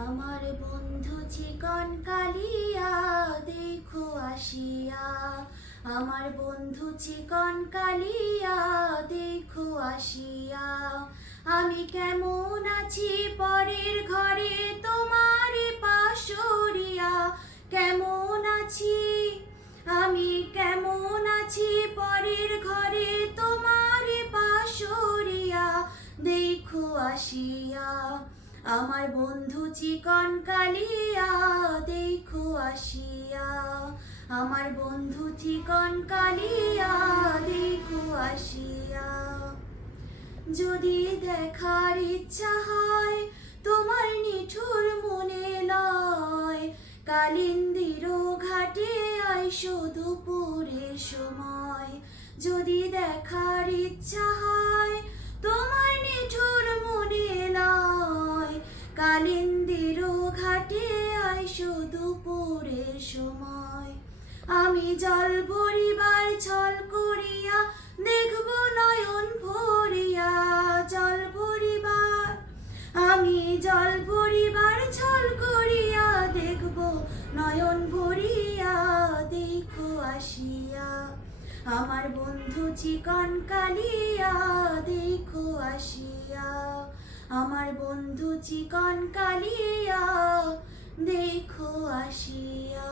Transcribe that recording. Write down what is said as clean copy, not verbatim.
আমার বন্ধু চিকন কালিয়া দেখো আসিয়া। আমার বন্ধু চিকন কালিয়া দেখো আসিয়া। আমি কেমন আছি পরের ঘরে তোমার পাশরিয়া। কেমন আছি আমি, কেমন আছি পরের ঘরে তোমার পাশরিয়া। দেখো আসিয়া আমার বন্ধু চিকন কালিয়া দেখো আসিয়া। আমার বন্ধু চিকন কালিয়া দেখো আসিয়া। যদি দেখার ইচ্ছা হয় তোমার নিঠুর মনে লয়, কালিন্দির ঘাটে আইসো দুপুরের সময়। যদি দেখার ইচ্ছা হয় তোমার নিঠুর মনে লয়, কালিন্দির ঘাটে আইসো দুপুরের সময়। আমি জল ভরিবার ছল করিয়া দেখব নয়ন ভরিয়া। জল ভরিবার আমি জল ভরিবার ছল করিয়া দেখব নয়ন ভরিয়া। দেখো আসিয়া আমার বন্ধু চিকন কালিয়া দেখো আসিয়া। আমার বন্ধু চিকন কালিয়া দেখো আসিয়া।